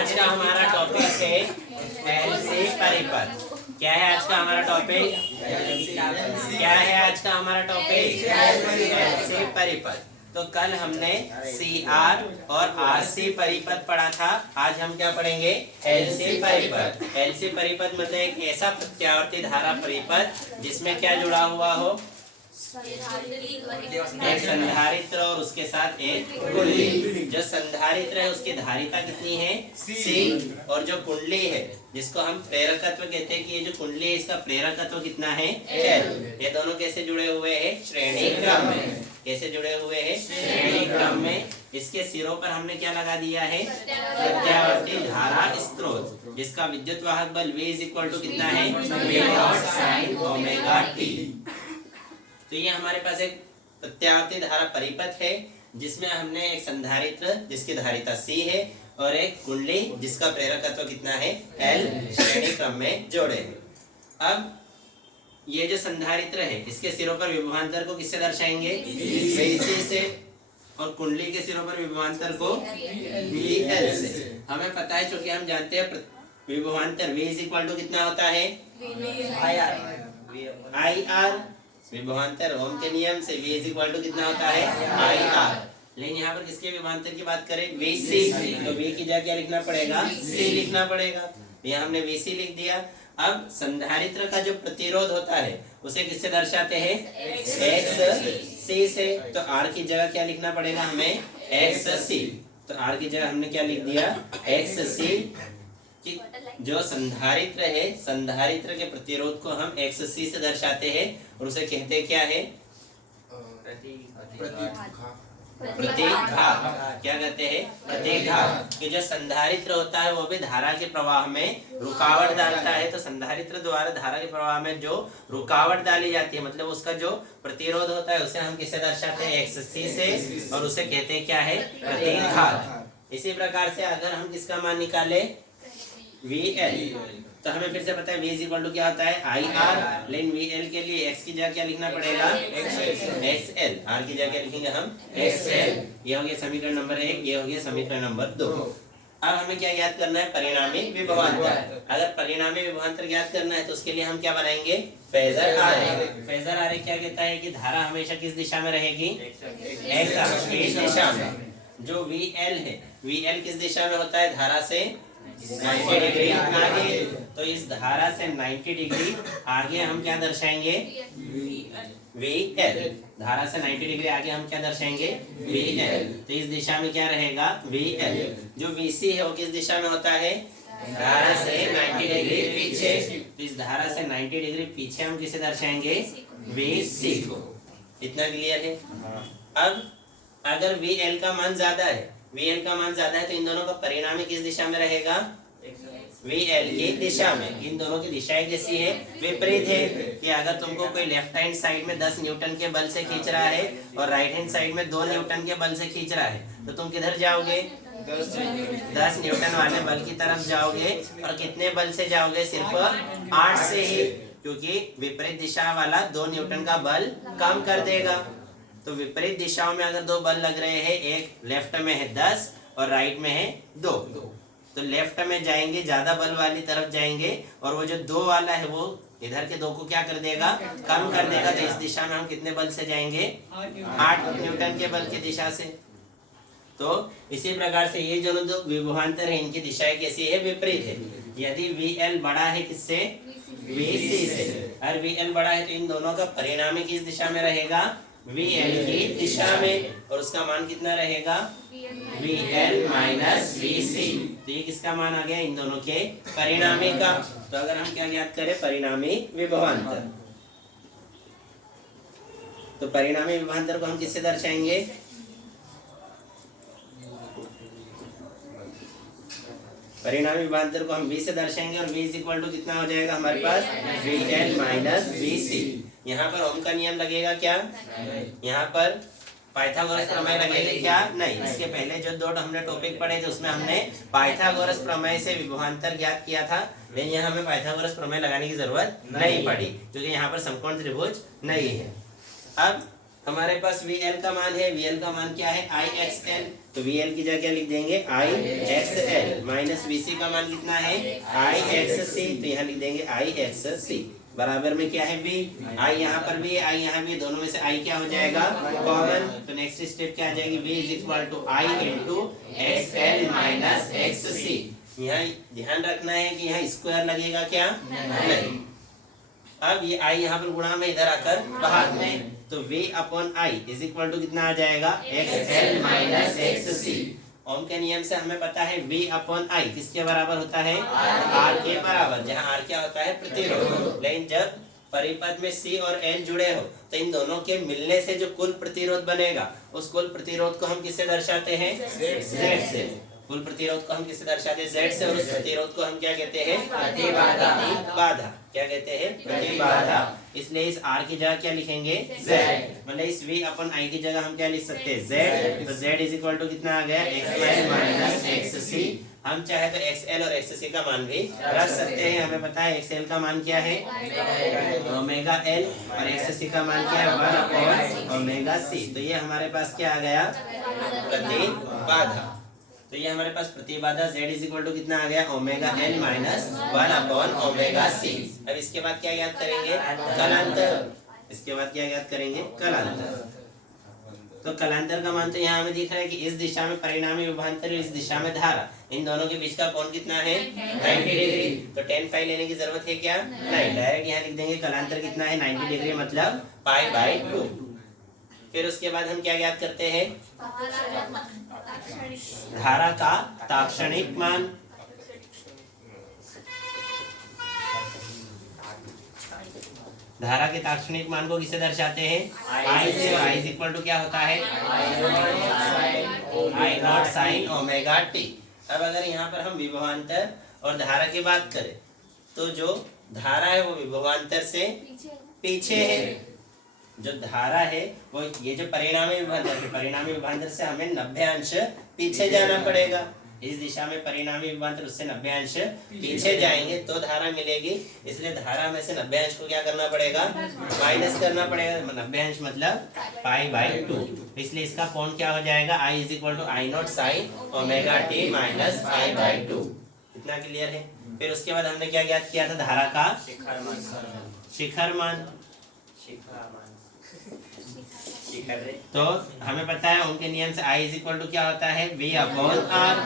आज का हमारा टॉपिक है एलसी परिपथ। क्या है आज का हमारा टॉपिक? क्या है आज का हमारा टॉपिक? एलसी परिपथ। तो कल हमने सी आर और आर सी परिपथ पढ़ा था। आज हम क्या पढ़ेंगे? एलसी परिपथ। एलसी परिपथ मतलब एक ऐसा प्रत्यावर्ती धारा परिपथ जिसमें क्या जुड़ा हुआ हो? एक संधारित्र और उसके साथ एक कुंडली। जो संधारित्र है उसकी धारिता कितनी है? C। और जो कुंडली है जिसको हम प्रेरकत्व कहते हैं कि ये जो कुंडली है इसका प्रेरकत्व कितना है? L। ये दोनों कैसे जुड़े हुए हैं? श्रेणी क्रम में। कैसे जुड़े हुए हैं? श्रेणी क्रम में। इसके सिरों पर हमने क्या लगा दिया है? प्रत्यावर्ती धारा स्रोत, जिसका विद्युत वाहक बल V = कितना है? V not sin omega t। तो ये हमारे पास एक प्रत्यावर्ती धारा परिपथ है जिसमें हमने एक संधारित्र जिसकी धारिता C है और एक कुंडली जिसका प्रेरकत्व कितना है? L श्रेणी क्रम में जोड़े हैं। अब ये जो संधारित्र है इसके सिरों पर विभवांतर को किससे दर्शाएंगे? VC से। और कुंडली के सिरों पर विभवांतर को VL से। हमें पता है, क्योंकि हम जानते हैं विभवांतर V = कितना होता है? IR। विभवांतर ओम के नियम से V = कितना होता है? IR। लेकिन यहाँ पर किसके विभवांतर की बात करें? VC। तो V की जगह क्या लिखना पड़ेगा? C लिखना पड़ेगा। यहाँ हमने VC लिख दिया। अब संधारित्र का जो प्रतिरोध होता है उसे किससे दर्शाते हैं? XC से। तो R की जगह क्या लिखना पड़ेगा हमें? XC। तो R की जगह हमने क्या लिख दिया? XC। कि जो संधारित्र है, संधारित्र के प्रतिरोध को हम XC से दर्शाते हैं और उसे कहते क्या है? प्रतिघात। क्या कहते हैं? प्रतिघात। कि जो संधारित्र होता है वो भी धारा के प्रवाह में रुकावट डालता है। तो संधारित्र द्वारा धारा के प्रवाह में जो रुकावट डाली जाती है, मतलब उसका जो प्रतिरोध होता है उसे हम किससे दर्शाते हैं? XC से। और उसे कहते हैं क्या है? प्रतिघात। इसी प्रकार से अगर हम किसका मान निकाले? VL, तो हमें फिर से पता है V = क्या होता है? IR। लेकिन VL के लिए X की जगह क्या लिखना पड़ेगा? XL। R की जगह क्या लिखेंगे हम? XL। ये हो गया समीकरण नंबर 1, ये हो गया समीकरण नंबर 2। अब हमें क्या ज्ञात करना है? परिणामी विभवांतर। अगर परिणामी विभवांतर ज्ञात करना है तो उसके लिए हम क्या बनाएंगे? फेजर आरेख। फेजर आरेख क्या कहता है कि धारा हमेशा किस दिशा में रहेगी? X अक्ष की दिशा में। जो VL है, VL किस दिशा में होता है? धारा से 90 डिग्री आगे। तो इस धारा से 90 डिग्री आगे हम क्या दर्शाएंगे? VL। धारा से 90 डिग्री आगे हम क्या दर्शाएंगे? VL। तो इस दिशा में क्या रहेगा? VL। जो VC है वो किस दिशा में होता है? धारा से 90 डिग्री पीछे। तो इस धारा से 90 डिग्री पीछे हम किसे दर्शाएंगे? VC को। इतना क्लियर है? अब अगर VL का मान ज्यादा है, VL का मान ज्यादा है तो इन दोनों का परिणामी किस दिशा में रहेगा? VL की दिशा में। इन दोनों की दिशाएं कैसी है? विपरीत है। कि अगर तुमको कोई लेफ्ट हैंड साइड में 10 न्यूटन के बल से खींच रहा है और राइट हैंड साइड में 2 न्यूटन के बल से खींच रहा है तो तुम किधर जाओगे? 10 न्यूटन वाले बल की तरफ जाओगे। और कितने बल से जाओगे? सिर्फ 8 से ही, क्योंकि विपरीत दिशा वाला 2 न्यूटन का बल कम कर देगा। तो विपरीत दिशाओं में अगर 2 बल लग रहे हैं, एक लेफ्ट में है 10 और राइट में है 2, तो लेफ्ट में जाएंगे, ज्यादा बल वाली तरफ जाएंगे और वो जो 2 वाला है वो इधर के 2 को क्या कर देगा? कम कर देगा। तो इस दिशा में हम कितने बल से जाएंगे? 8 न्यूटन के बल की दिशा से। तो इसी प्रकार से ये जो दो विभवांतर है इनकी दिशाएं कैसी है? विपरीत है। यदि VL बड़ा है किससे? VC से। और VL बड़ा है तो इन दोनों का परिणामी किस दिशा में रहेगा? VL की दिशा में। और उसका मान कितना रहेगा? VL - VC। तो ये किसका मान आ गया? इन दोनों के परिणामी का। तो अगर हम क्या ज्ञात करें? परिणामी विभवांतर। तो परिणामी विभवांतर को हम किससे दर्शाएंगे? परिणामी विभवांतर को हम V से दर्शाएंगे और V = कितना हो जाएगा हमारे पास? VL - VC। यहाँ पर ओम का नियम लगेगा क्या? यहाँ पर पाइथागोरस प्रमेय लगेगा क्या? नहीं। इसके पहले जो 2 हमने टॉपिक पढ़े थे उसमें हमने पाइथागोरस प्रमेय से विभवांतर ज्ञात किया था। लेकिन यहाँ हमें पाइथागोरस प्रमेय लगाने की जरूरत नहीं पड़ी क्योंकि यहाँ पर समकोण त्रिभुज नहीं है। अब हमारे पास VL का मान है। VL का मान क्या है? IXL। तो VL की जगह क्या लिख देंगे IXL माइनस VC का मान कितना है IXC, तो यहाँ लिख देंगे IXC बराबर में क्या है V, I यहाँ पर भी I यहाँ भी, दोनों में से I क्या हो जाएगा कॉमन, तो नेक्स्ट स्टेप क्या आ जाएगी V is equal to I into XL minus XC। यहाँ ध्यान रखना है कि यहाँ स्क्वायर लगेगा क्या नहीं। अब ये I यहाँ पर गुणा में इधर आकर बाहर में, तो V upon I is equal to कितना आ जाएगा XL माइनस XC। ओम के नियम से हमें पता है V अपॉन I किसके बराबर होता है R के बराबर, जहाँ R क्या होता है प्रतिरोध। लेकिन जब परिपथ में C और L जुड़े हो तो इन दोनों के मिलने से जो कुल प्रतिरोध बनेगा उस कुल प्रतिरोध को हम किससे दर्शाते हैं Z से। कुल प्रतिरोध को हम किससे दर्शाते हैं Z से, और उस प्रतिरोध को हम क्या कहते हैं प्रतिबाधा। प्रतिबाधा क्या कहते हैं प्रतिबाधा। इसलिए इस R की जगह क्या लिखेंगे Z, मतलब इस V अपन I की जगह हम क्या लिख सकते हैं Z, तो Z इज इक्वल टू कितना आ गया XL माइनस XC। हम चाहे तो XL और XC का मान भी रख सकते हैं। हमें पता है XL का मान क्या है ओमेगा L और XC का मान क्या है 1 अपॉन ओमेगा C। तो ये हमारे पास क्या आ गया प्रतिबाधा। तो ये हमारे पास प्रतिबाधा Z इज इक्वल टू कितना आ गया omega L minus 1 upon omega C। अब इसके बाद क्या याद करेंगे कलांतर। इसके बाद क्या याद करेंगे कलांतर। तो कलांतर का मान तो यहाँ हमें दिख रहा है कि इस दिशा में परिणामी विभवांतर, इस दिशा में धारा, इन दोनों के बीच का कोण कितना है 90 डिग्री। तो tan फाई लेने की जरूरत है क्या नहीं, डायरेक्ट यहाँ लिख देंगे कलांतर कितना है 90 डिग्री मतलब π/2। फिर उसके बाद हम क्या याद करते हैं धारा का ताक्षणिक मान। धारा के ताक्षणिक मान को किसे दर्शाते हैं I से। I इज इक्वल टू क्या होता है I naught sine omega t। अब अगर यहाँ पर हम विभवांतर और धारा की बात करें तो जो धारा है वो विभवांतर से पीछे है, जो धारा है वो ये जो परिणामी विभवांतर है, परिणामी विभवांतर से हमें 90 अंश पीछे जाना पड़ेगा। इस दिशा में परिणामी विभवांतर उससे 90 अंश पीछे जाएंगे तो धारा मिलेगी। इसलिए धारा में से 90 अंश को क्या करना पड़ेगा माइनस करना पड़ेगा। 90 अंश मतलब π/2। इसलिए इसका कोण क्या हो जाएगा I is equal to I naught sine omega t minus π/2। इतना क्लियर है। फिर उसके बाद हमने क्या ज्ञात किया था धारा का शिखर मान। तो हमें पता है उनके नियम से I इज इक्वल टू क्या होता है V upon R।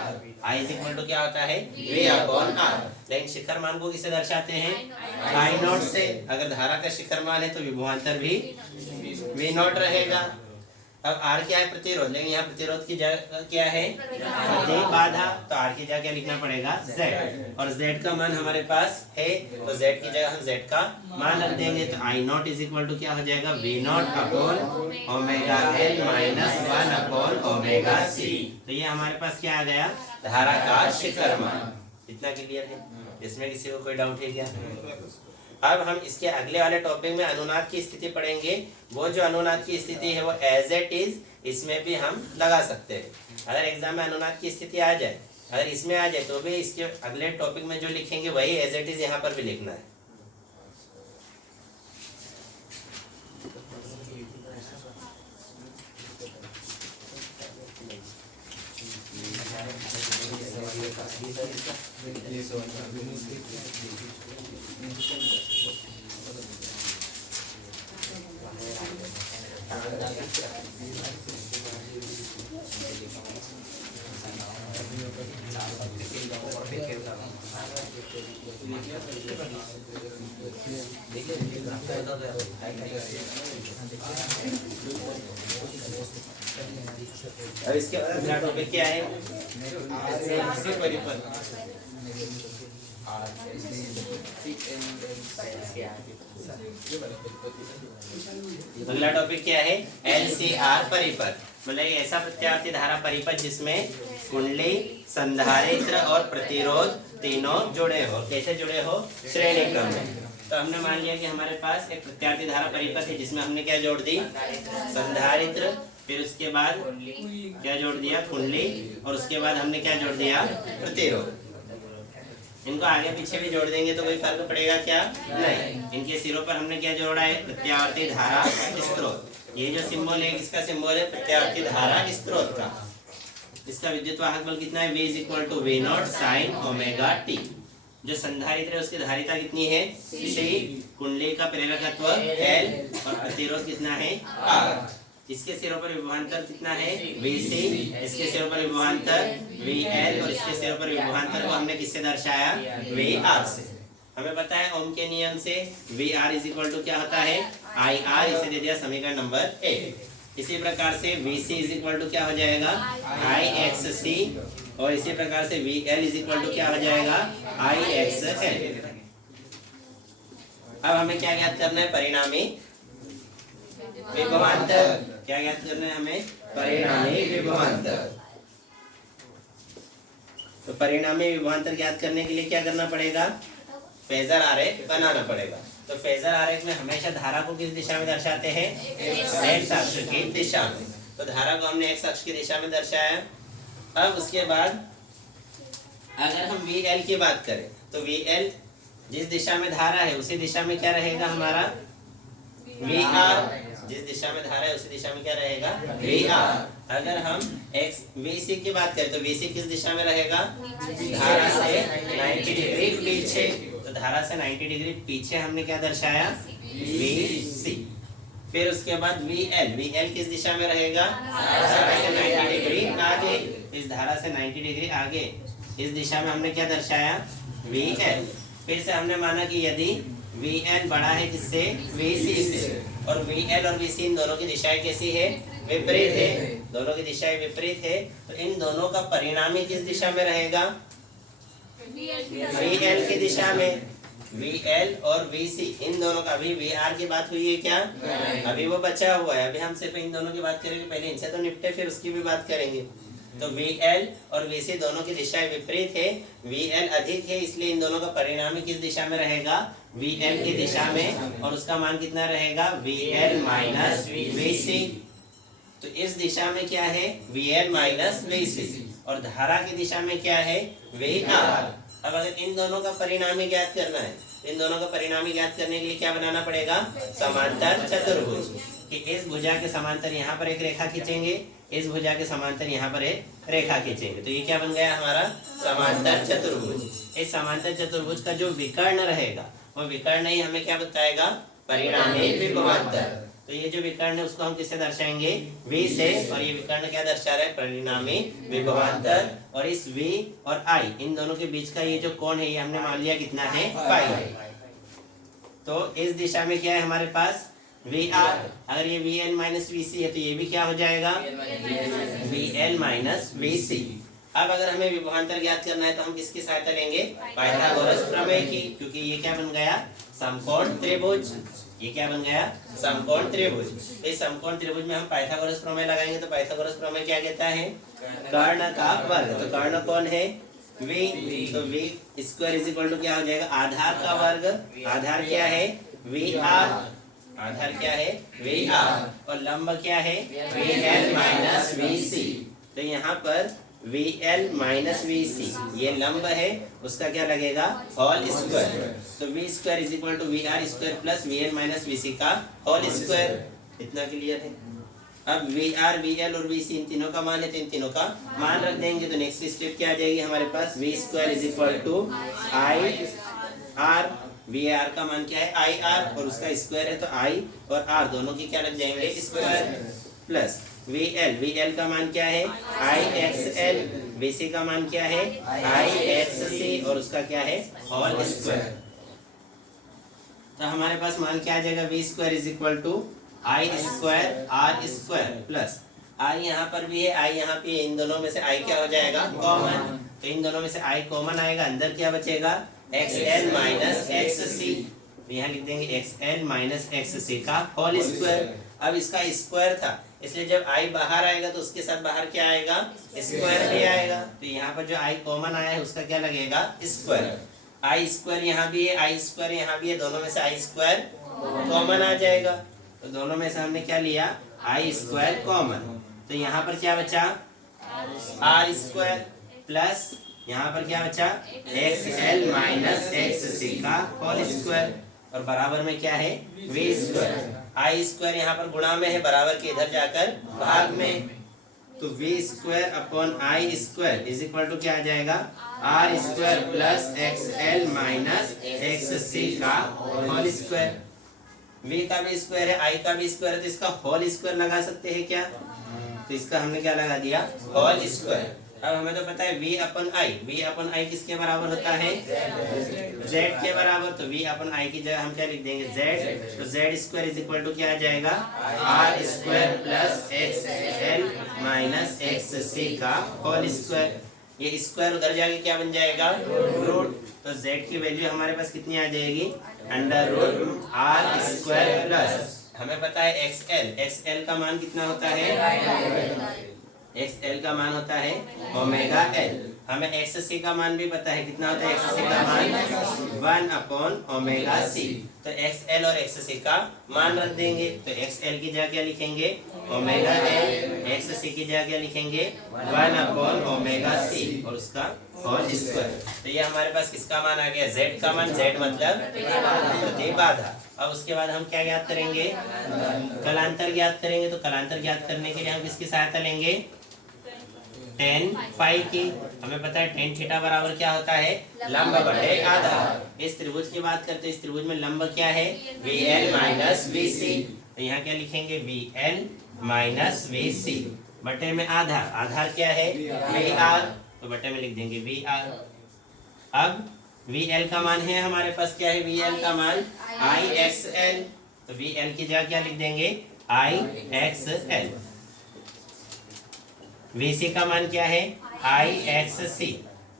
I is equal to क्या होता है V अपॉन R। लेकिन शिखर मान को किसे दर्शाते हैं I नॉट से। अगर धारा का शिखर मान है तो विभवांतर भी V नॉट रहेगा। अब R क्या है प्रतिरोध, लेकिन यहाँ प्रतिरोध की जगह क्या है प्रतिबाधा, तो R की जगह क्या लिखना पड़ेगा Z। और Z का मान हमारे पास है तो Z की जगह हम Z का मान रख देंगे। तो I naught is equal to क्या हो जाएगा V naught upon omega L minus 1 upon omega C। तो ये हमारे पास क्या आ गया धारा का शिखर मान। इतना क्लियर है, इसमें किसी को कोई डाउट है क्या? अब हम इसके अगले वाले टॉपिक में अनुनाद की स्थिति पढ़ेंगे। वो जो अनुनाद की स्थिति है वो एज इट इज इसमें भी हम लगा सकते हैं। अगर एग्जाम में अनुनाद की स्थिति आ जाए, अगर इसमें आ जाए तो भी इसके अगले टॉपिक में जो लिखेंगे वही एज इट इज यहाँ पर भी लिखना है। अब इसके बाद अगला टॉपिक क्या है? अगला टॉपिक क्या है? LCR परिपथ, मतलब ऐसा प्रत्यावर्ती धारा परिपथ जिसमें कुंडली, संधारित्र और प्रतिरोध तीनों जुड़े हो। कैसे जुड़े हो? श्रेणी क्रम में। तो हमने मान लिया कि हमारे पास एक प्रत्यावर्ती धारा परिपथ है जिसमें हमने क्या जोड़ दी? संधारित्र, फिर उसके बाद क्या जोड़ दिया? कुंडली, और उसके बाद हमने क्या जोड़ दिया? प्रतिरोध। इनको आगे पीछे भी जोड़ देंगे तो कोई फर्क पड़ेगा क्या? नहीं। इनके सिरों पर हमने क्या जोड़ा है? प्रत्यावर्ती धारा स्रोत। ये जो सिंबल है, इसका सिंबल है प्रत्यावर्ती धारा स्रोत का। इसका विद्युत वाहक बल कितना है, V is equal to V naught sine omega T. जो संधारित्र है उसकी धारिता कितनी है, C, कुंडली का प्रेरकत्व L और प्रतिरोध कितना है, R। इसके सिरों पर विभवांतर कितना है, VC, इसके सिरों पर विभवांतर VL और इसके सिरों पर विभवांतर को हमने किससे दर्शाया, VR से। हमें पता है ओम के नियम से VR इज इक्वल टू क्या होता है, IR, इसे दे दिया समीकरण नंबर 1। इसी प्रकार से VC इज इक्वल टू क्या हो जाएगा, IXC, और इसी प्रकार से VL इज इक्वल टू क्या हो जाएगा, IXL। अब हमें क्या ज्ञात करना है, परिणामी विभवांतर। क्या ज्ञात करना है हमें, परिणामी विभवांतर। तो परिणामी विभवांतर ज्ञात करने के लिए क्या करना पड़ेगा, फेजर आरेख बनाना पड़ेगा। तो फेजर आरेख में हमेशा धारा को किस दिशा में दर्शाते हैं, एक्स अक्ष की दिशा में। तो धारा को हमने एक्स अक्ष की दिशा में दर्शाया। अब उसके बाद अगर हम VL की बात करें तो VL जिस दिशा में धारा है उसी दिशा में क्या रहेगा हमारा, VR। जिस दिशा में धारा है उसी दिशा में क्या रहेगा, VR। अगर हम VC की बात करें तो VC किस दिशा में रहेगा, धारा से 90 डिग्री पीछे। तो धारा से 90 डिग्री पीछे हमने क्या दर्शाया, VC। फिर उसके बाद VL किस दिशा में रहेगा, धारा से 90 डिग्री आगे। इस धारा से 90 डिग्री आगे इस दिशा में हमने क्या दर्शाया, VL। फिर से हमने माना कि यदि VL बड़ा है किससे, VC से, और VL और VC इन दोनों की दिशाएं कैसी है, विपरीत है। दोनों की दिशाएं विपरीत है, तो इन दोनों का परिणामी किस दिशा में रहेगा, VL की दिशा में। VL और VC इन दोनों का, अभी VR की बात हुई है क्या, अभी वो बचा हुआ है। अभी हम सिर्फ इन दोनों की बात करेंगे, पहले इनसे तो निपटे फिर उसकी भी बात करेंगे। तो VL और VC दोनों की दिशाएं विपरीत है। VL अधिक है, इसलिए इन दोनों का परिणामी किस दिशा में रहेगा, VL की दिशा में, और उसका मान कितना रहेगा, VL माइनस VC। तो इस दिशा में क्या है, VL माइनस VC, और धारा की दिशा में क्या है, VR। अब अगर इन दोनों का परिणामी ज्ञात करना है, इन दोनों का परिणामी ज्ञात करने के लिए क्या बनाना पड़ेगा, समांतर चतुर्भुज। कि इस भुजा के समांतर यहाँ पर एक रेखा खींचेंगे, इस भुजा के समांतर यहाँ पर एक रेखा खींचेंगे, तो ये क्या बन गया हमारा, समांतर चतुर्भुज। इस समांतर चतुर्भुज का जो विकर्ण रहेगा वो विकर्ण ही हमें क्या बताएगा, परिणामी विभवांतर। तो ये जो विकर्ण है उसको हम किससे दर्शाएंगे, V से, और ये विकर्ण क्या दर्शा रहा है, परिणामी विभवांतर। और इस V और I इन दोनों के बीच का ये जो कोण है ये हमने मान लिया कितना है, फाई। तो इस दिशा में क्या है हमारे पास, VR। अगर ये VL माइनस VC है तो ये भी क्या हो जाएगा, VL माइनस VC। अब अगर हमें विभवांतर ज्ञात करना है तो हम किसकी सहायता लेंगे, पाइथागोरस प्रमेय की, क्योंकि ये क्या बन गया, समकोण त्रिभुज। ये क्या बन गया, समकोण त्रिभुज। तो इस समकोण त्रिभुज में हम पाइथागोरस प्रमेय लगाएंगे। तो पाइथागोरस प्रमेय क्या कहता है, कर्ण का वर्ग। तो कर्ण कौन है, V। तो V square is equal to क्या हो जाएगा, आधार का वर्ग। आधार क्या है, VR। आधार क्या है, VR। और लंब क्या है, VL माइनस VC। तो यहाँ पर VL माइनस VC ये लंब है, उसका क्या लगेगा, होल स्क्वायर। तो V square is equal to VR square plus VL minus VC का होल स्क्वायर। इतना क्लियर है। अब VR, VL और VC इन तीनों का मान है, तो इन तीनों का मान रख देंगे। तो नेक्स्ट स्टेप क्या आ जाएगी हमारे पास, V square is equal to IR। VAR का मान क्या है, IR, और उसका स्क्वायर है तो I और R दोनों की क्या लग जाएंगे, स्क्वायर, प्लस VL का मान क्या है, IXL। VC का मान क्या है, IXC, और उसका क्या है, होल स्क्वायर। तो हमारे पास मान क्या आ जाएगा, V square is equal to I square R square plus I यहाँ पर भी है, I यहाँ पे, इन दोनों में से I क्या हो जाएगा, कॉमन। तो इन दोनों में से I कॉमन आएगा, अंदर क्या बचेगा, XL माइनस XC। यहाँ लिख देंगे XL माइनस XC का होल स्क्वायर। अब इसका स्क्वायर था, इसलिए जब I बाहर आएगा तो उसके साथ बाहर क्या आएगा, स्क्वायर भी आएगा। तो यहाँ पर जो I कॉमन आया है उसका क्या लगेगा, स्क्वायर। I स्क्वायर यहाँ भी है, I स्क्वायर यहाँ भी है, दोनों में से I स्क्वायर कॉमन आ जाएगा। तो दोनों में से हमने क्या लिया, I स्क्वायर कॉमन। तो यहाँ पर क्या बचा, R स्क्वायर प्लस यहाँ पर क्या बचा, XL माइनस XC का होल स्क्वायर, और बराबर में क्या है, V स्क्वायर। I स्क्वायर यहाँ पर गुणा में है, बराबर के इधर जाकर भाग में। तो V square upon I square is equal to क्या आ जाएगा, R square plus X L minus X C का होल स्क्वायर। वी का भी स्क्वायर है, आई का भी स्क्वायर है, तो इसका होल स्क्वायर लगा सकते हैं क्या? तो इसका हमने क्या लगा दिया, होल स्क्वायर। अब हमें तो पता है v अपन आई किसके बराबर होता है, z के बराबर। तो v अपन आई की जगह हम क्या लिख देंगे, z। तो z square is equal to क्या आ जाएगा, R square plus X L minus X C का होल स्क्वायर। ये स्क्वायर उधर जाके क्या बन जाएगा, रूट। तो z की वैल्यू हमारे पास कितनी आ जाएगी, under root R square plus, हमें पता है एक्स एल का मान कितना होता है, एक्स एल का मान होता है ओमेगा एल। हमें एक्स सी का मान भी पता है, कितना होता है एक्स सी का मान, 1 अपॉन ओमेगा सी। तो एक्स एल और एक्स सी का मान रख देंगे। तो एक्स एल की जगह क्या लिखेंगे, ओमेगा एल, एक्स सी की जगह क्या लिखेंगे, 1 अपॉन ओमेगा सी और उसका होल स्क्वायर। तो ये हमारे पास किसका मान आ गया, जेड का मान। जेड मतलब प्रतिबाधा। अब उसके बाद हम क्या ज्ञात करेंगे, कलांतर ज्ञात करेंगे। तो कलांतर ज्ञात करने के लिए हम किसकी सहायता लेंगे, tan फाई की। हमें पता है tan थीटा बराबर क्या होता है, लंब बटे आधार। इस त्रिभुज की बात करते हैं, इस त्रिभुज में लंब क्या है, VL माइनस VC। तो यहाँ क्या लिखेंगे, VL माइनस VC बटे में आधार, आधार क्या है VR, तो बटे में लिख देंगे VR। अब VL का मान है हमारे पास, क्या है VL का मान, IXL। तो VL की जगह क्या लिख देंगे, IXL। VC का मान क्या है, IXC।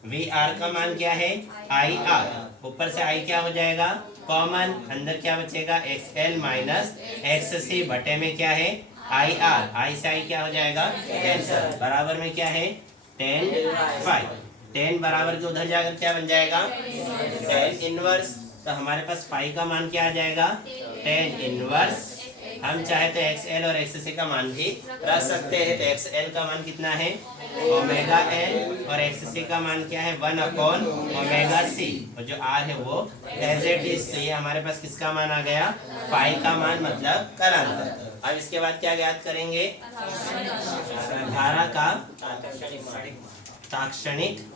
VR का मान क्या है, IR। ऊपर से I क्या हो जाएगा, कॉमन, अंदर क्या बचेगा, XL माइनस XC बटे में क्या है, IR। I से I क्या हो जाएगा, कैंसल, बराबर में क्या है, tan फाई। tan बराबर के उधर जाकर क्या बन जाएगा, tan इनवर्स। तो हमारे पास फाई का मान क्या आ जाएगा, tan इनवर्स। हम चाहे तो XL और XC का मान भी रख सकते हैं। तो XL का मान कितना है, ओमेगा L, और XC का मान क्या है, 1 अपॉन ओमेगा C, और जो R है वो एज इट इज। तो ये हमारे पास किसका मान आ गया, फाई का मान, मतलब कलांतर। अब इसके बाद क्या ज्ञात करेंगे, धारा का ताक्षणिक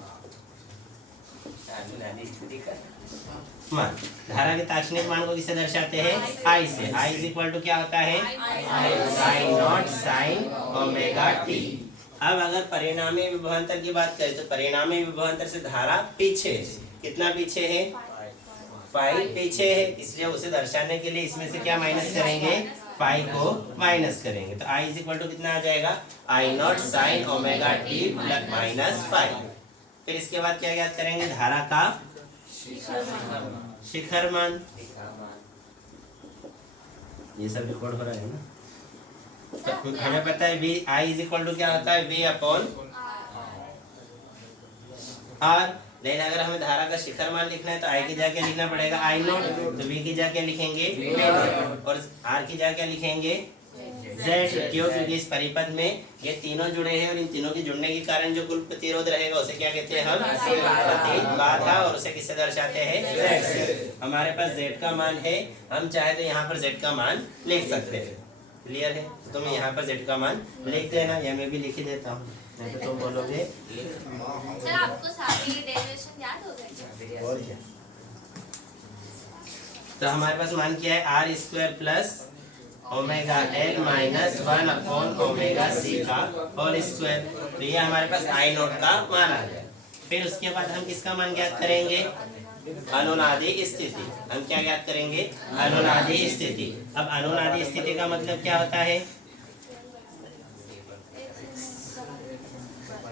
मान। धारा के ताक्षणिक मान को किससे दर्शाते हैं, I से। I इज इक्वल टू क्या होता है, sine naught sine omega T. अब अगर परिणामी विभवांतर की बात करें, तो परिणामी विभवांतर से धारा पीछे, कितना पीछे है, 5 पीछे है, इसलिए उसे दर्शाने के लिए इसमें से क्या माइनस करेंगे, 5 को माइनस करेंगे। तो I इज इक्वल टू कितना आ जाएगा, I naught sine omega T plus minus 5। फिर इसके बाद क्या ज्ञात करेंगे, धारा का शिखर मान। ये सब रिकॉर्ड हो रहा है ना। तो हमें पता है V I is equal to क्या होता है, V अपॉन R। लेकिन अगर हमें धारा का शिखर मान लिखना है तो I की जगह क्या लिखना पड़ेगा, I नॉट। तो V की जगह क्या लिखेंगे, और R की जगह क्या लिखेंगे, Z। क्यों, क्योंकि इस परिपथ में ये तीनों जुड़े हैं, और इन तीनों के जुड़ने के कारण जो कुल प्रतिरोध रहेगा उसे क्या कहते हैं हम, प्रतिबाधा, और उसे किससे दर्शाते हैं, Z से। हमारे पास Z का मान है, हम चाहे तो यहाँ पर Z का मान लिख सकते हैं। क्लियर है, तो तुम यहाँ पर Z का मान लिख देना, या मैं भी लिख ही देता हूँ, नहीं तो तुम बोलोगे सर आपको सारी डेरिवेशन याद हो गई, और क्या। तो हमारे पास मान क्या है, R square plus omega L minus 1 upon omega C का होल स्क्वायर। तो ये हमारे पास आई नोट का मान आ गया। फिर उसके बाद हम किसका मान ज्ञात करेंगे, अनुनादी स्थिति। हम क्या ज्ञात करेंगे, अनुनादी स्थिति। अब अनुनादी स्थिति का मतलब क्या होता है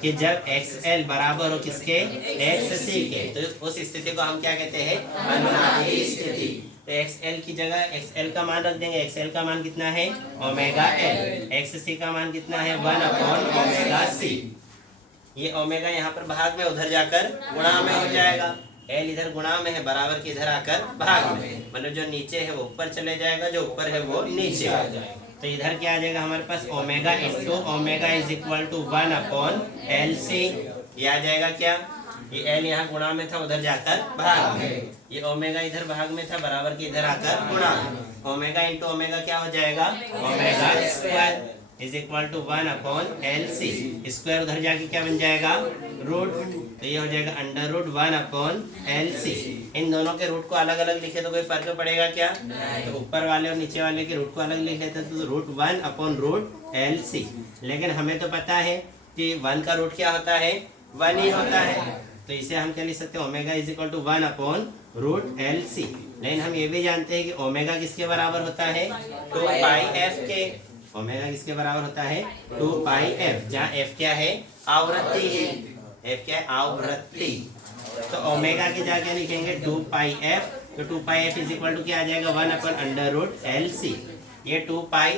कि जब XL बराबर हो किसके, XC के, तो उस स्थिति को हम क्या कहते हैं, अनुनादी स्थिति। तो XL की जगह XL का मान रख देंगे। XL का मान कितना है, ओमेगा L। XC का मान कितना है, 1 अपॉन ओमेगा C। ये ओमेगा यहाँ पर भाग में, उधर जाकर गुणा में हो जाएगा। L इधर गुणा में है, बराबर के इधर आकर भाग में, मतलब जो नीचे है वो ऊपर चले जाएगा, जो ऊपर है वो नीचे आ जाएगा। तो इधर क्या आ जाएगा हमारे पास, omega into omega is equal to 1 upon LC। ये आ जाएगा क्या, ये L यहाँ गुणा में था, उधर जाकर भाग में, ये ओमेगा इधर भाग में था, बराबर के इधर आकर गुणा। ओमेगा इंटू ओमेगा क्या हो जाएगा, omega square. Is equal to 1 upon L C. Square उधर जाके क्या बन जाएगा, रूट, तो ये हो जाएगा under root 1 upon L C. इन दोनों के रूट को अलग अलग लिखे तो कोई फर्क पड़ेगा क्या, तो ऊपर वाले और नीचे वाले के रूट को अलग लिख लेते हैं तो root 1 upon root L C. लेकिन हमें तो पता है कि 1 का रूट क्या होता है, 1 ही होता है, तो इसे हम क्या लिख सकते हैं, omega is equal to 1 upon root L C. लेकिन हम ये भी जानते हैं कि ओमेगा किसके बराबर होता है, 2 पाई एफ के। ओमेगा किसके बराबर होता है, 2 पाई एफ, जहाँ एफ क्या है, आवृत्ति है। एफ क्या है, आवृत्ति। तो ओमेगा की जगह क्या लिखेंगे, 2 पाई एफ, तो 2 pi F is equal to क्या आ जाएगा, 1 upon under root L C. ये 2 पाई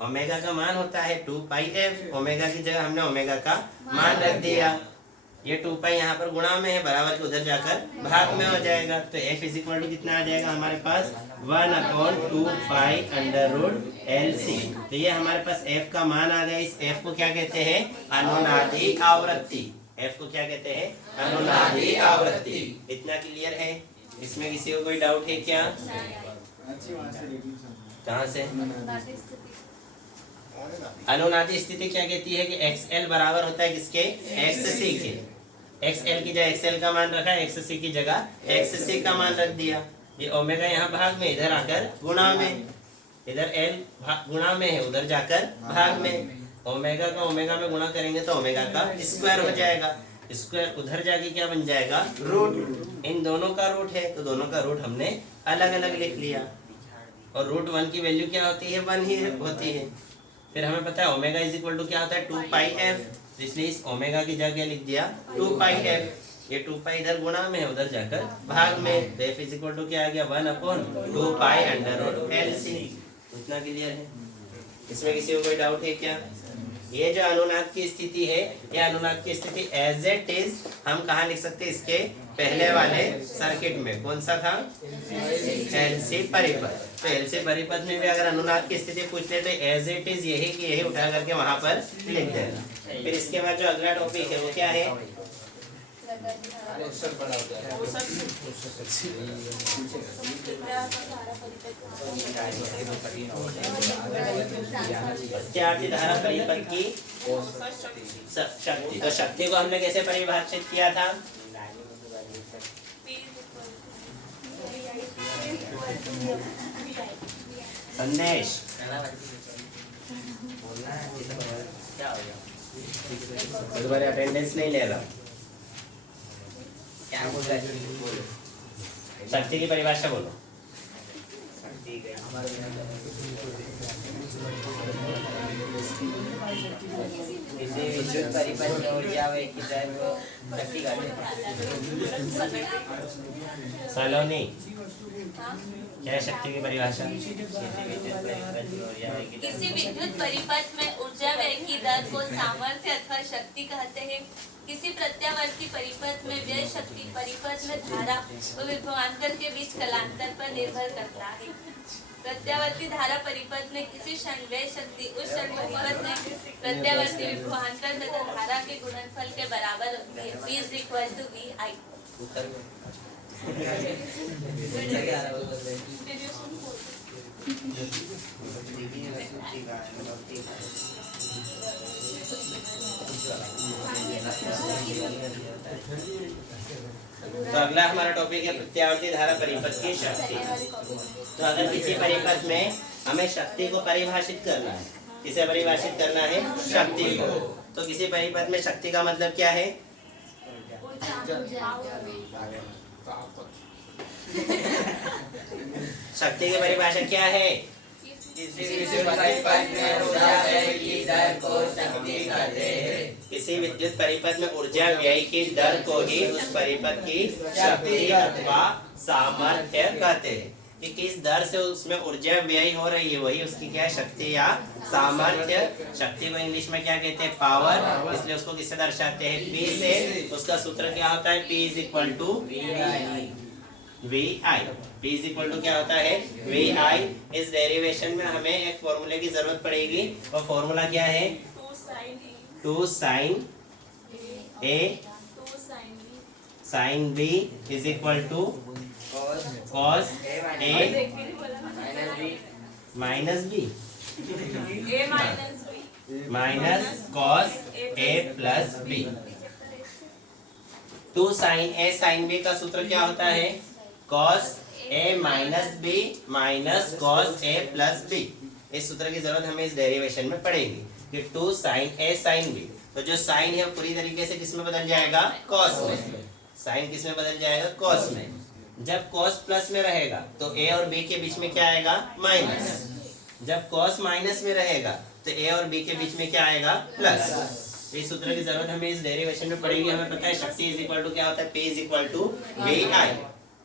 ओमेगा का मान होता है, 2 पाई एफ, ओमेगा की जगह हमने ओमेगा का मान रख दिया। ये 2 पाई यहाँ पर गुणा में है, बराबर के उधर जाकर भाग में हो जाएगा, तो f इज इक्वल टू कितना आ जाएगा हमारे पास, 1 upon 2 pi under root L C. तो ये हमारे पास f का मान आ गया। इस f को क्या कहते हैं, अनुनादी आवृत्ति। f को क्या कहते हैं, अनुनादी आवृत्ति। इतना क्लियर है, इसमें किसी को कोई डाउट है क्या, कहाँ से। अनुनादी स्थिति क्या कहती है कि XL बराबर होता है किसके, XC के। XL की जगह XL का मान रखा है, XC की जगह XC का मान रख दिया। ये ओमेगा यहाँ भाग में, इधर आकर गुणा में, इधर L गुणा में है, उधर जाकर भाग में। ओमेगा का ओमेगा में गुणा करेंगे तो ओमेगा का स्क्वायर हो जाएगा, स्क्वायर उधर जाके क्या बन जाएगा, रूट। इन दोनों का रूट है तो दोनों का रूट हमने अलग अलग लिख लिया, और रूट 1 की वैल्यू क्या होती है, 1 ही होती है। फिर हमें पता है ओमेगा इज इक्वल टू क्या होता है, 2 पाई एफ, इसलिए इस ओमेगा की जगह लिख दिया 2 पाई एफ। ये 2 पाई इधर गुणा में है, उधर जाकर भाग में, तो एफ इज इक्वल टू क्या आ गया, 1 upon 2 pi under root L C. इतना क्लियर है, इसमें किसी को कोई डाउट है क्या। ये जो अनुनाद की स्थिति है, ये अनुनाद की स्थिति एज इट इज हम कहाँ लिख सकते हैं, इसके पहले वाले सर्किट में। कौन सा था, एलसी परिपथ। तो एलसी परिपथ में भी अगर अनुनाद की स्थिति पूछ ले तो एज इट इज यही की यही उठा करके वहां पर लिख देना। फिर इसके बाद जो अगला टॉपिक है वो क्या है, धारा परिपथ की शक्ति। तो शक्ति को हमने कैसे परिभाषित किया था, संदेश, तुम्हारे अटेंडेंस नहीं ले रहा, क्या बोल रहा है, शक्ति की परिभाषा बोलो। किसी विद्युत परिपथ में ऊर्जा व की दर को शक्ति कहते हैं। सलोनी, क्या है शक्ति की परिभाषा, किसी विद्युत परिपथ में ऊर्जा व्यय की दर को सामर्थ्य अथवा शक्ति कहते हैं। किसी प्रत्यावर्ती परिपथ में व्यय शक्ति परिपथ में धारा व विभवांतर के बीच कलांतर पर निर्भर करता है। प्रत्यावर्ती धारा परिपथ में किसी क्षण व्यय शक्ति उस क्षण परिपथ में प्रत्यावर्ती विभवांतर तथा धारा के गुणनफल के बराबर होती है। V is equal to VI। तो अगला हमारा टॉपिक है प्रत्यावर्ती धारा परिपथ की शक्ति। तो अगर किसी परिपथ में हमें शक्ति को परिभाषित करना है, किसे परिभाषित करना है, शक्ति को, तो किसी परिपथ में शक्ति का मतलब क्या है, शक्ति की परिभाषा क्या है, किसी विद्युत परिपथ में ऊर्जा व्यय की दर को ही उस परिपथ की शक्ति अथवा सामर्थ्य कहते हैं। कि किस दर से उसमें ऊर्जा व्यय हो रही है वही उसकी क्या है, शक्ति या सामर्थ्य। शक्ति को इंग्लिश में क्या कहते हैं, पावर, इसलिए उसको किससे दर्शाते हैं, P से। उसका सूत्र क्या होता है, P is equal to VI। P is equal to क्या होता है, VI। इस डेरिवेशन में हमें एक फॉर्मूले की जरूरत पड़ेगी, और फॉर्मूला क्या है, 2 sin A sin B is equal to cos A minus B। Minus cos A plus B. 2 sine A sine B का सूत्र क्या होता है? Cos A minus B minus cos A plus B. इस सूत्र की जरूरत हमें इस डेरिवेशन में पड़ेगी कि 2 साइन ए साइन बी। तो जो साइन है पूरी तरीके से किस में बदल जाएगा? कॉस में। साइन किस में बदल जाएगा? कॉस में। जब कॉस प्लस में रहेगा तो ए और बी के बीच में क्या आएगा? माइनस। जब कॉस माइनस में रहेगा तो ए और बी के बीच में क्या आएगा? प्लस। इस सूत्र की जरूरत हमें इस डेरिवेशन में पड़ेगी। हमें पता है शक्ति इज इक्वल टू क्या होता है? P is equal to V I.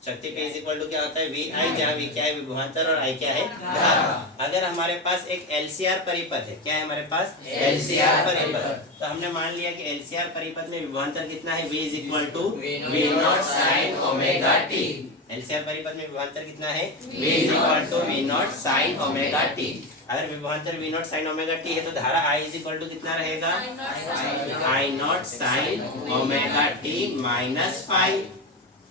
शक्ति P इज इक्वल टू क्या होता है? वी आई, जहाँ वी क्या है? विभवांतर और आई क्या है? धारा। अगर हमारे पास एक LCR परिपथ है, क्या है हमारे पास? LCR परिपथ। तो हमने मान लिया कि LCR परिपथ में विभवांतर कितना है? V is equal to V naught sine omega T. LCR परिपथ में विभवांतर कितना है? V is equal to V naught sine omega T. अगर विभवांतर V naught sine omega T है तो धारा I इज इक्वल टू कितना रहेगा? I naught sine omega T minus five.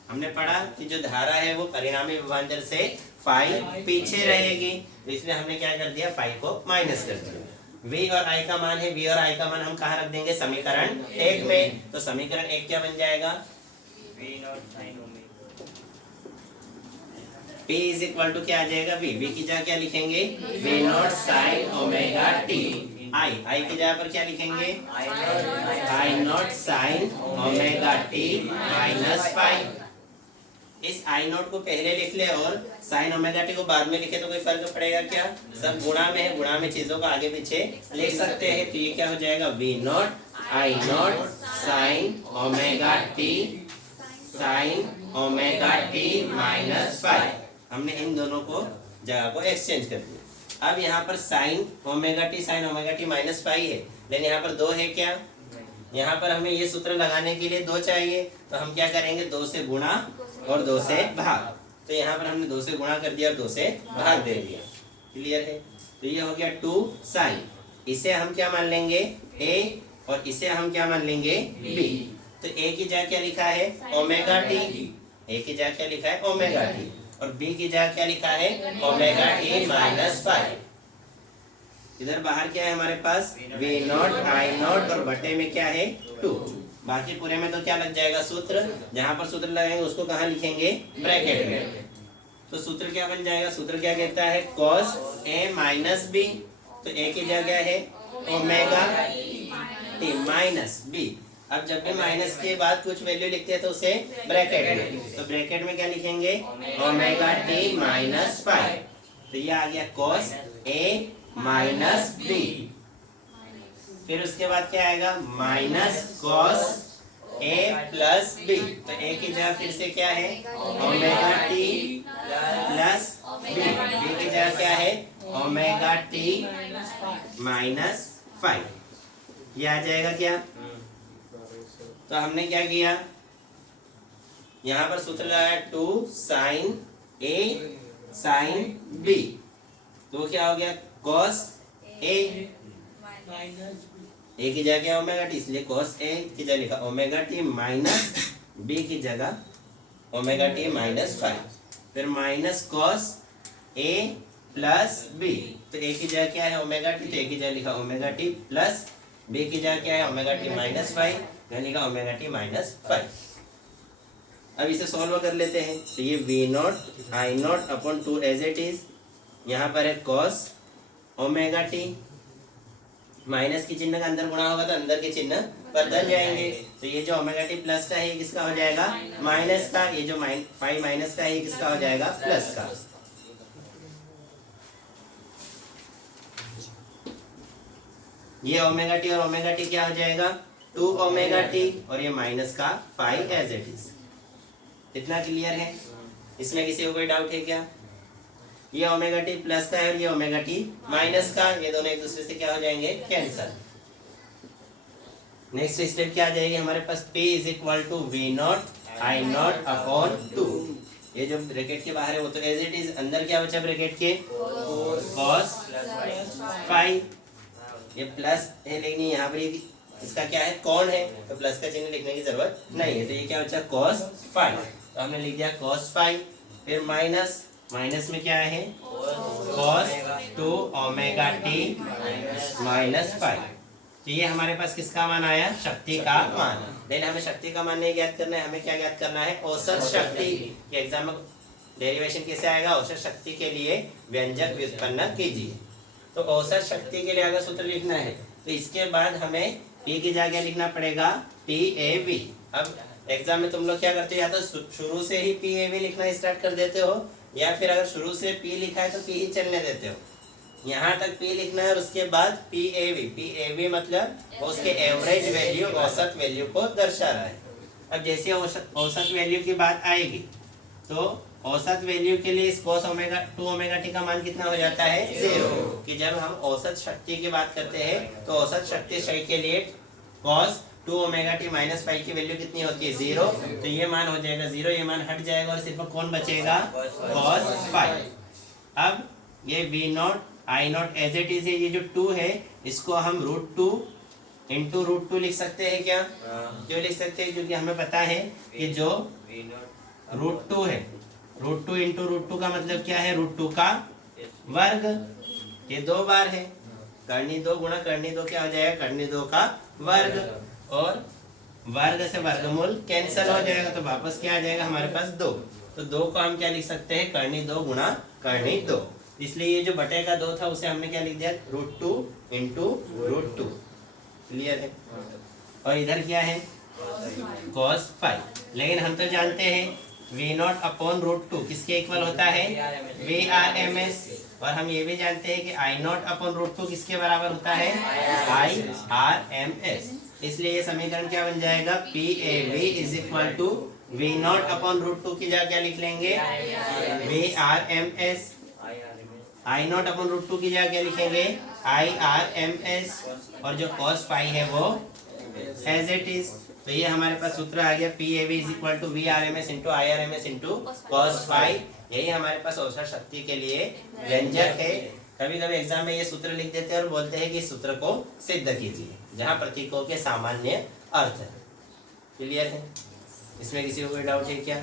हमने पढ़ा कि जो धारा है वो परिणामी विभवांतर से फाइव पीछे रहेगी, तो इसलिए हमने क्या कर दिया? फाइव को माइनस कर दिया। V और I का मान है, V और I का मान हम कहाँ रख देंगे? समीकरण 1 में। तो समीकरण 1 क्या बन जाएगा? V naught sine omega P is equal to क्या आ जाएगा? V की जगह क्या लिखेंगे? V naught sine omega T. I की जगह पर क्या लिखेंगे? I naught sine omega T minus five. इस I नॉट को पहले लिख ले और साइन ओमेगा टी को बाद में लिखे तो कोई फर्क पड़ेगा क्या? सब गुणा में है, गुणा में चीजों को आगे पीछे लिख सकते हैं। तो ये क्या हो जाएगा? V naught I naught sine omega T sign omega T minus five. हमने इन दोनों को जगह को एक्सचेंज कर दिया। अब यहाँ पर sign omega T minus five है, लेकिन यहाँ पर 2 है क्या? यहाँ पर हमें ये सूत्र लगाने के लिए 2 चाहिए, तो हम क्या करेंगे? 2 से गुणा और 2 से भाग। तो यहाँ पर हमने 2 से गुणा कर दिया और 2 से भाग दे दिया। क्लियर है? तो ये हो गया 2 साइन। इसे हम क्या मान लेंगे? A और इसे हम क्या मान लेंगे? B। तो A की जगह क्या लिखा है? Omega T. A की जगह क्या लिखा है? Omega T. और B की जगह क्या लिखा है? Omega T minus five. इधर बाहर क्या है हमारे पास? V नॉट I नॉट और बटे में क्या है? 2। बाकी पूरे में तो क्या लग जाएगा? सूत्र। जहां पर सूत्र लगाएंगे उसको कहाँ लिखेंगे? ब्रैकेट में। तो सूत्र क्या बन जाएगा? सूत्र क्या कहता है? cos A minus B। तो A की जगह क्या है? Omega T minus B। अब जब भी माइनस के बाद कुछ वैल्यू लिखते हैं तो उसे ब्रैकेट में, तो ब्रैकेट में क्या लिखेंगे? Omega T minus five. तो ये आ गया cos A माइनस B। फिर उसके बाद क्या आएगा? Minus cos A plus B। तो A की जगह फिर से क्या है? Omega T plus B। B की जगह क्या है? Omega T minus five. ये आ जाएगा क्या? तो हमने क्या किया? यहाँ पर सूत्र लगाया 2 साइन A साइन B। तो क्या हो गया? cos A। A की जगह क्या? ओमेगा टी, इसलिए cos A की जगह लिखा ओमेगा टी माइनस B की जगह ओमेगा टी माइनस फाइव। फिर minus cos A plus B। तो A की जगह क्या है? Omega T. तो A की जगह लिखा ओमेगा टी प्लस B की जगह क्या है? ओमेगा टी माइनस फाइव, यानी का ओमेगा टी माइनस फाइव। अब इसे सॉल्व कर लेते हैं। तो ये V naught I naught upon 2 as it is. यहाँ पर है cos ओमेगा टी। माइनस की चिन्ह का अंदर गुणा होगा तो अंदर के चिन्ह बदल जाएंगे। तो ये जो ओमेगा टी प्लस का है ये किसका हो जाएगा? माइनस का। ये जो 5 माइनस का है ये किसका हो जाएगा? प्लस का। ये ओमेगा टी और ओमेगा टी क्या हो जाएगा? 2 ओमेगा टी और ये माइनस का 5 एज इट इज। इतना क्लियर है? इसमें किसी को कोई डाउट है क्या? ये ओमेगा टी प्लस का है और ये ओमेगा टी माइनस का, ये दोनों एक दूसरे से क्या हो जाएंगे? कैंसल। नेक्स्ट स्टेप क्या आ जाएगी हमारे पास? P is equal to V naught I naught upon 2। ये जो ब्रैकेट के बाहर है वो तो एज इट इज। अंदर क्या बचा ब्रैकेट के? cos 5। ये प्लस है लेकिन यहाँ पर इसका क्या है? कौन है, तो प्लस का चिन्ह लिखने की जरूरत नहीं है। तो ये क्या बचा? cos 5। तो हमने लिख दिया cos 5। फिर माइनस, माइनस में क्या है? cos 2 omega T minus 5। तो ये हमारे पास किसका मान आया? शक्ति का मान। लेकिन हमें शक्ति का मान नहीं ज्ञात करना है, हमें क्या ज्ञात करना है? औसत शक्ति। ये एग्जाम में डेरिवेशन कैसे आएगा? औसत शक्ति के लिए व्यंजक व्युत्पन्न कीजिए। तो औसत शक्ति के लिए अगर सूत्र लिखना है तो इसके बाद हमें P की जगह लिखना पड़ेगा PAV। अब एग्जाम में तुम लोग क्या करते हो, या तो शुरू से ही PAV लिखना स्टार्ट कर देते हो, या फिर अगर शुरू से P लिखा है तो P ही चलने देते हो। यहाँ तक P लिखना है और उसके बाद PAV मतलब उसके एवरेज वैल्यू, औसत वैल्यू को दर्शा रहा है। अब जैसे औसत वैल्यू की बात आएगी तो औसत वैल्यू के लिए इस cos ओमेगा 2 ओमेगा टी का मान कितना हो जाता है? 0। कि जब हम औसत शक्ति की बात करते हैं तो औसत शक्ति के लिए cos 2 ओमेगा टी माइनस 5 की वैल्यू कितनी होती है? 0। तो ये मान हो जाएगा 0, ये मान हट जाएगा और सिर्फ कौन बचेगा? cos 5। अब ये V0 I0 as it is, ये जो 2 है इसको हम √2 इंटू √2 लिख सकते हैं क्या? क्यों लिख सकते हैं? क्योंकि हमें पता है कि जो √2 है, √2 इंटू √2 का मतलब क्या है? √2 का वर्ग। ये 2 बार है, करनी 2 गुणा करनी 2 क्या हो जाएगा? करनी 2 का वर्ग, और वर्ग से वर्गमूल कैंसिल हो जाएगा तो वापस क्या आ जाएगा हमारे पास? 2। तो 2 को हम क्या लिख सकते हैं? करनी 2 गुणा करनी 2। इसलिए ये जो बटे का 2 था उसे हमने क्या लिख दिया? √2 इंटू √2। क्लियर है? और इधर क्या है? cos 5। लेकिन हम तो जानते हैं V0 अपॉन √2 किसके इक्वल होता है? VRMS। और हम ये भी जानते हैं कि I0 अपॉन √2 किसके बराबर होता है? IRMS। इसलिए ये समीकरण क्या बन जाएगा? PAV is equal to V0 upon √2 की जगह क्या लिख लेंगे? VRMS। I0 अपॉन √2 की जगह क्या लिखेंगे? IRMS। और जो cos 5 है वो एज इट इज। तो ये हमारे पास सूत्र आ गया PAV is equal to VRMS into IRMS into cos 5। यही हमारे पास औसत शक्ति के लिए व्यंजक है। कभी कभी एग्जाम में ये सूत्र लिख देते हैं और बोलते हैं कि इस सूत्र को सिद्ध कीजिए, जहाँ प्रतीकों के सामान्य अर्थ है। क्लियर है? इसमें किसी को कोई डाउट है क्या?